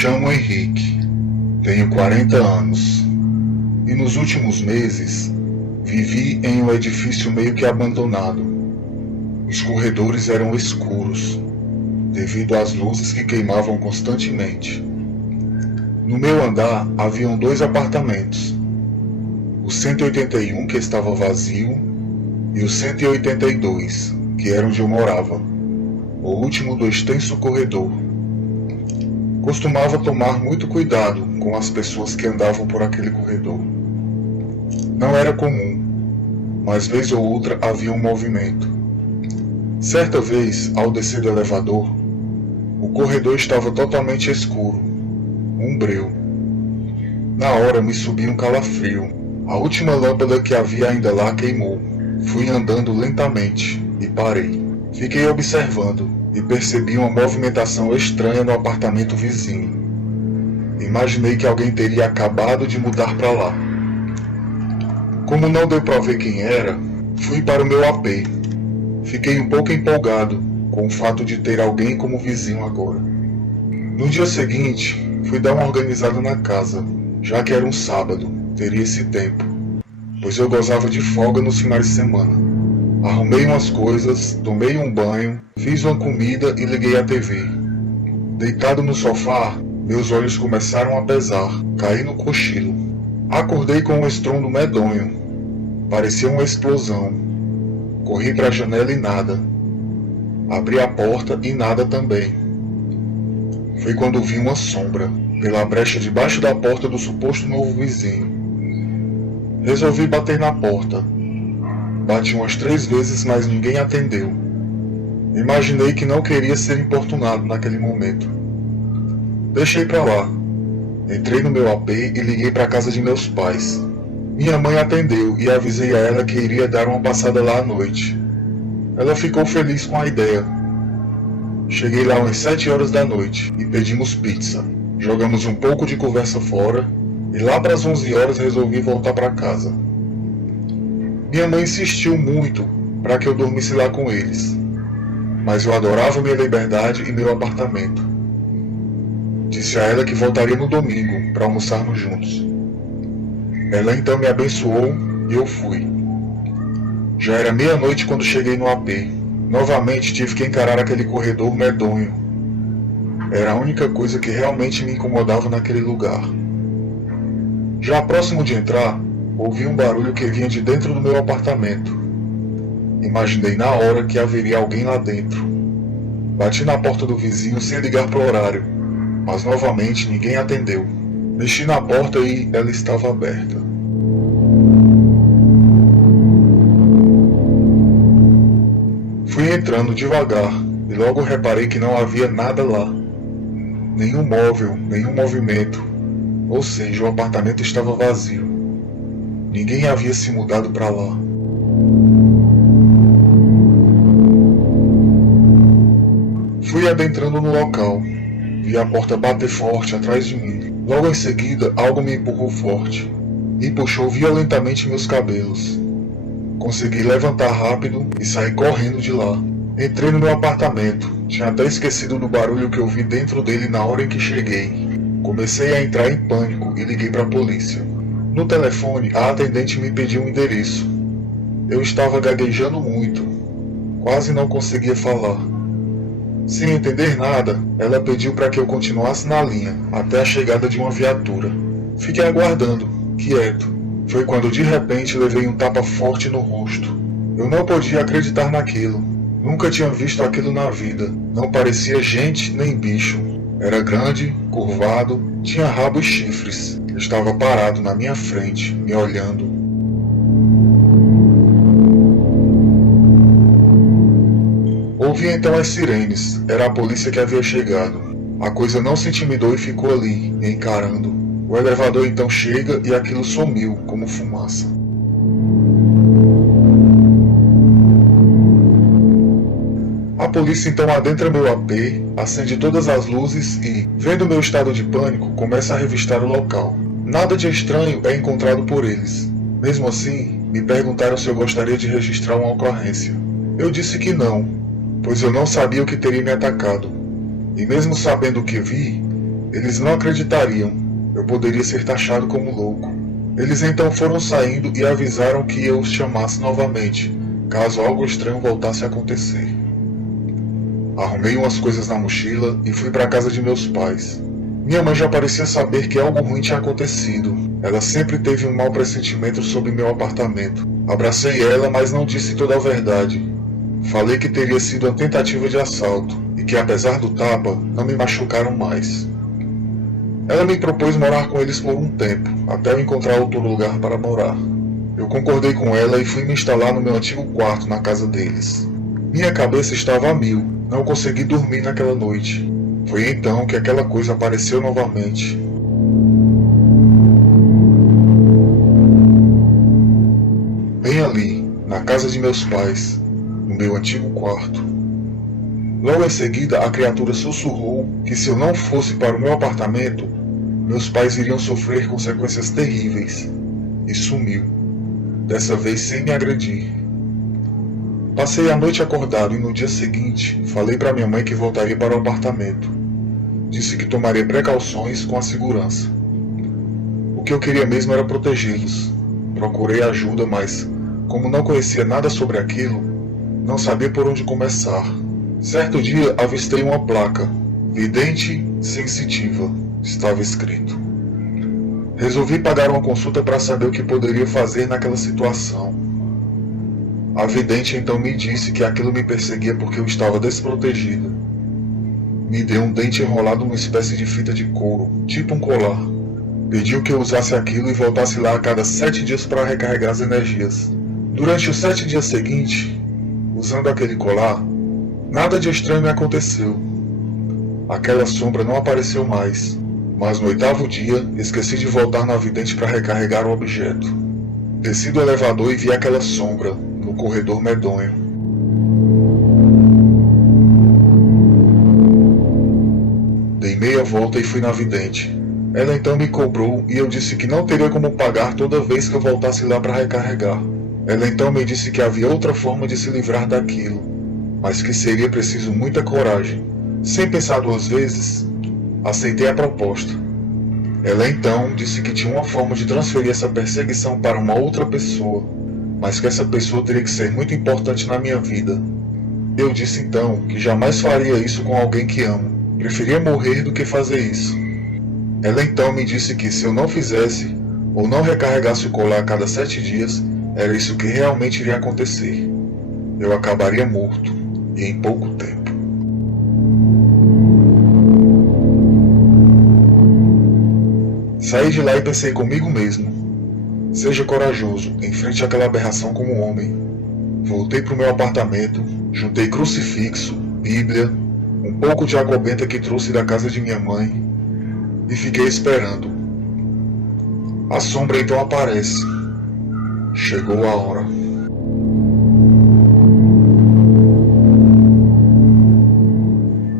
chamo Henrique, tenho 40 anos e nos últimos meses vivi em um edifício meio que abandonado. Os corredores eram escuros, devido às luzes que queimavam constantemente. No meu andar haviam 2 apartamentos, o 181 que estava vazio e o 182, que era onde eu morava, o último do extenso corredor. Costumava tomar muito cuidado com as pessoas que andavam por aquele corredor. Não era comum, mas vez ou outra havia um movimento. Certa vez, ao descer do elevador, o corredor estava totalmente escuro, um breu. Na hora me subiu um calafrio. A última lâmpada que havia ainda lá queimou. Fui andando lentamente e parei. Fiquei observando e percebi uma movimentação estranha no apartamento vizinho. Imaginei que alguém teria acabado de mudar para lá. Como não deu para ver quem era, fui para o meu AP. Fiquei um pouco empolgado com o fato de ter alguém como vizinho agora. No dia seguinte, fui dar uma organizada na casa, já que era um sábado, teria esse tempo, pois eu gozava de folga nos finais de semana. Arrumei umas coisas, tomei um banho, fiz uma comida e liguei a TV. Deitado no sofá, meus olhos começaram a pesar, caí no cochilo. Acordei com um estrondo medonho, parecia uma explosão. Corri para a janela e nada. Abri a porta e nada também. Foi quando vi uma sombra, pela brecha debaixo da porta do suposto novo vizinho. Resolvi bater na porta. Bati umas 3 vezes, mas ninguém atendeu. Imaginei que não queria ser importunado naquele momento. Deixei pra lá. Entrei no meu AP e liguei para a casa de meus pais. Minha mãe atendeu e avisei a ela que iria dar uma passada lá à noite. Ela ficou feliz com a ideia. Cheguei lá às 7 horas da noite e pedimos pizza. Jogamos um pouco de conversa fora e lá para as 11 horas resolvi voltar para casa. Minha mãe insistiu muito para que eu dormisse lá com eles, mas eu adorava minha liberdade e meu apartamento. Disse a ela que voltaria no domingo para almoçarmos juntos. Ela então me abençoou e eu fui. Já era meia-noite quando cheguei no AP. Novamente tive que encarar aquele corredor medonho. Era a única coisa que realmente me incomodava naquele lugar. Já próximo de entrar, ouvi um barulho que vinha de dentro do meu apartamento. Imaginei na hora que haveria alguém lá dentro. Bati na porta do vizinho sem ligar para o horário, mas novamente ninguém atendeu. Mexi na porta e ela estava aberta. Fui entrando devagar e logo reparei que não havia nada lá. Nenhum móvel, nenhum movimento. Ou seja, o apartamento estava vazio. Ninguém havia se mudado para lá. Fui adentrando no local. Vi a porta bater forte atrás de mim. Logo em seguida, algo me empurrou forte e puxou violentamente meus cabelos. Consegui levantar rápido e sair correndo de lá. Entrei no meu apartamento. Tinha até esquecido do barulho que eu vi dentro dele na hora em que cheguei. Comecei a entrar em pânico e liguei para a polícia. No telefone, a atendente me pediu um endereço. Eu estava gaguejando muito. Quase não conseguia falar. Sem entender nada, ela pediu para que eu continuasse na linha, até a chegada de uma viatura. Fiquei aguardando, quieto. Foi quando de repente levei um tapa forte no rosto. Eu não podia acreditar naquilo. Nunca tinha visto aquilo na vida. Não parecia gente nem bicho. Era grande, curvado, tinha rabo e chifres. Estava parado na minha frente, me olhando. Ouvi então as sirenes. Era a polícia que havia chegado. A coisa não se intimidou e ficou ali, me encarando. O elevador então chega e aquilo sumiu, como fumaça. A polícia então adentra meu AP, acende todas as luzes e, vendo meu estado de pânico, começa a revistar o local. Nada de estranho é encontrado por eles. Mesmo assim, me perguntaram se eu gostaria de registrar uma ocorrência. Eu disse que não, pois eu não sabia o que teria me atacado. E mesmo sabendo o que vi, Eles não acreditariam. Eu poderia ser taxado como louco. Eles então foram saindo e avisaram que eu os chamasse novamente, caso algo estranho voltasse a acontecer. Arrumei umas coisas na mochila e fui para a casa de meus pais. Minha mãe já parecia saber que algo ruim tinha acontecido. Ela sempre teve um mau pressentimento sobre meu apartamento. Abracei ela, mas não disse toda a verdade. Falei que teria sido uma tentativa de assalto e que, apesar do tapa, não me machucaram mais. Ela me propôs morar com eles por um tempo, até eu encontrar outro lugar para morar. Eu concordei com ela e fui me instalar no meu antigo quarto na casa deles. Minha cabeça estava a mil, não consegui dormir naquela noite. Foi então que aquela coisa apareceu novamente. Bem ali, na casa de meus pais, no meu antigo quarto. Logo em seguida, a criatura sussurrou que se eu não fosse para o meu apartamento, meus pais iriam sofrer consequências terríveis. E sumiu, dessa vez sem me agredir. Passei a noite acordado e no dia seguinte falei para minha mãe que voltaria para o apartamento. Disse que tomaria precauções com a segurança. O que eu queria mesmo era protegê-los. Procurei ajuda, mas, como não conhecia nada sobre aquilo, não sabia por onde começar. Certo dia avistei uma placa, vidente sensitiva, estava escrito. Resolvi pagar uma consulta para saber o que poderia fazer naquela situação. A vidente então me disse que aquilo me perseguia porque eu estava desprotegido. Me deu um dente enrolado numa espécie de fita de couro, tipo um colar. Pediu que eu usasse aquilo e voltasse lá a cada 7 dias para recarregar as energias. Durante os 7 dias seguintes, usando aquele colar, nada de estranho me aconteceu. Aquela sombra não apareceu mais, mas no 8º dia esqueci de voltar na vidente para recarregar o objeto. Desci do elevador e vi aquela sombra no corredor medonho. Dei meia volta e fui na vidente. Ela então me cobrou e eu disse que não teria como pagar toda vez que eu voltasse lá para recarregar. Ela então me disse que havia outra forma de se livrar daquilo, mas que seria preciso muita coragem. Sem pensar 2 vezes, aceitei a proposta. Ela então disse que tinha uma forma de transferir essa perseguição para uma outra pessoa, mas que essa pessoa teria que ser muito importante na minha vida. Eu disse então que jamais faria isso com alguém que amo. Preferia morrer do que fazer isso. Ela então me disse que se eu não fizesse, ou não recarregasse o colar a cada 7 dias, era isso que realmente iria acontecer. Eu acabaria morto, e em pouco tempo. Saí de lá e pensei comigo mesmo. Seja corajoso, enfrente aquela aberração como um homem. Voltei para o meu apartamento, juntei crucifixo, Bíblia, um pouco de água benta que trouxe da casa de minha mãe, e fiquei esperando. A sombra então aparece. Chegou a hora.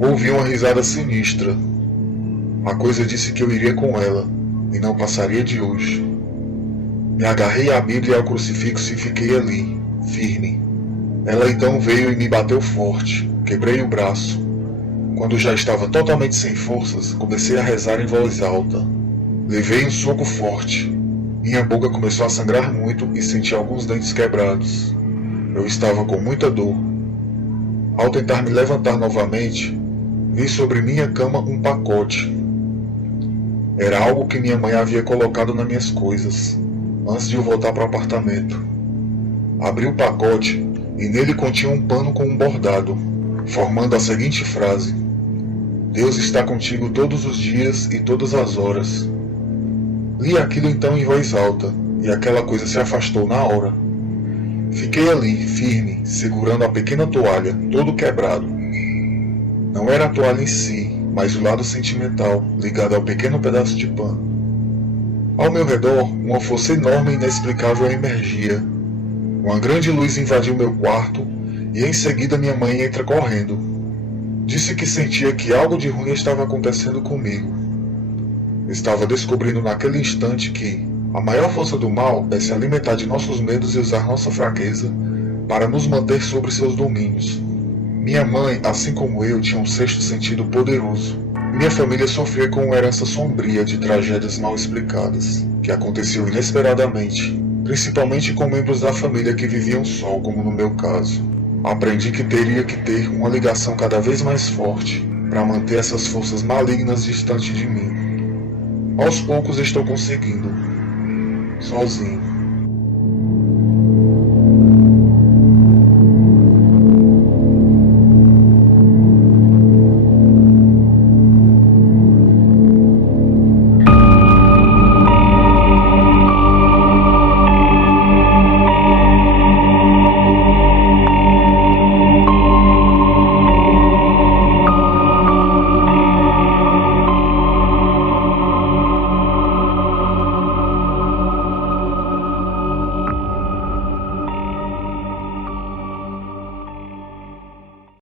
Ouvi uma risada sinistra. A coisa disse que eu iria com ela, e não passaria de hoje. Me agarrei à Bíblia e ao crucifixo e fiquei ali, firme. Ela então veio e me bateu forte. Quebrei o braço. Quando já estava totalmente sem forças, comecei a rezar em voz alta. Levei um soco forte. Minha boca começou a sangrar muito e senti alguns dentes quebrados. Eu estava com muita dor. Ao tentar me levantar novamente, vi sobre minha cama um pacote. Era algo que minha mãe havia colocado nas minhas coisas, antes de eu voltar para o apartamento. Abri o pacote e nele continha um pano com um bordado, formando a seguinte frase: Deus está contigo todos os dias e todas as horas. Li aquilo então em voz alta, e aquela coisa se afastou na hora. Fiquei ali, firme, segurando a pequena toalha, todo quebrado. Não era a toalha em si, mas o lado sentimental, ligado ao pequeno pedaço de pano. Ao meu redor, uma força enorme e inexplicável emergia. Uma grande luz invadiu meu quarto, e em seguida minha mãe entra correndo. Disse que sentia que algo de ruim estava acontecendo comigo. Estava descobrindo naquele instante que a maior força do mal é se alimentar de nossos medos e usar nossa fraqueza para nos manter sobre seus domínios. Minha mãe, assim como eu, tinha um sexto sentido poderoso. Minha família sofria com uma herança sombria de tragédias mal explicadas, que aconteciam inesperadamente, principalmente com membros da família que viviam só, como no meu caso. Aprendi que teria que ter uma ligação cada vez mais forte para manter essas forças malignas distante de mim. Aos poucos estou conseguindo, sozinho.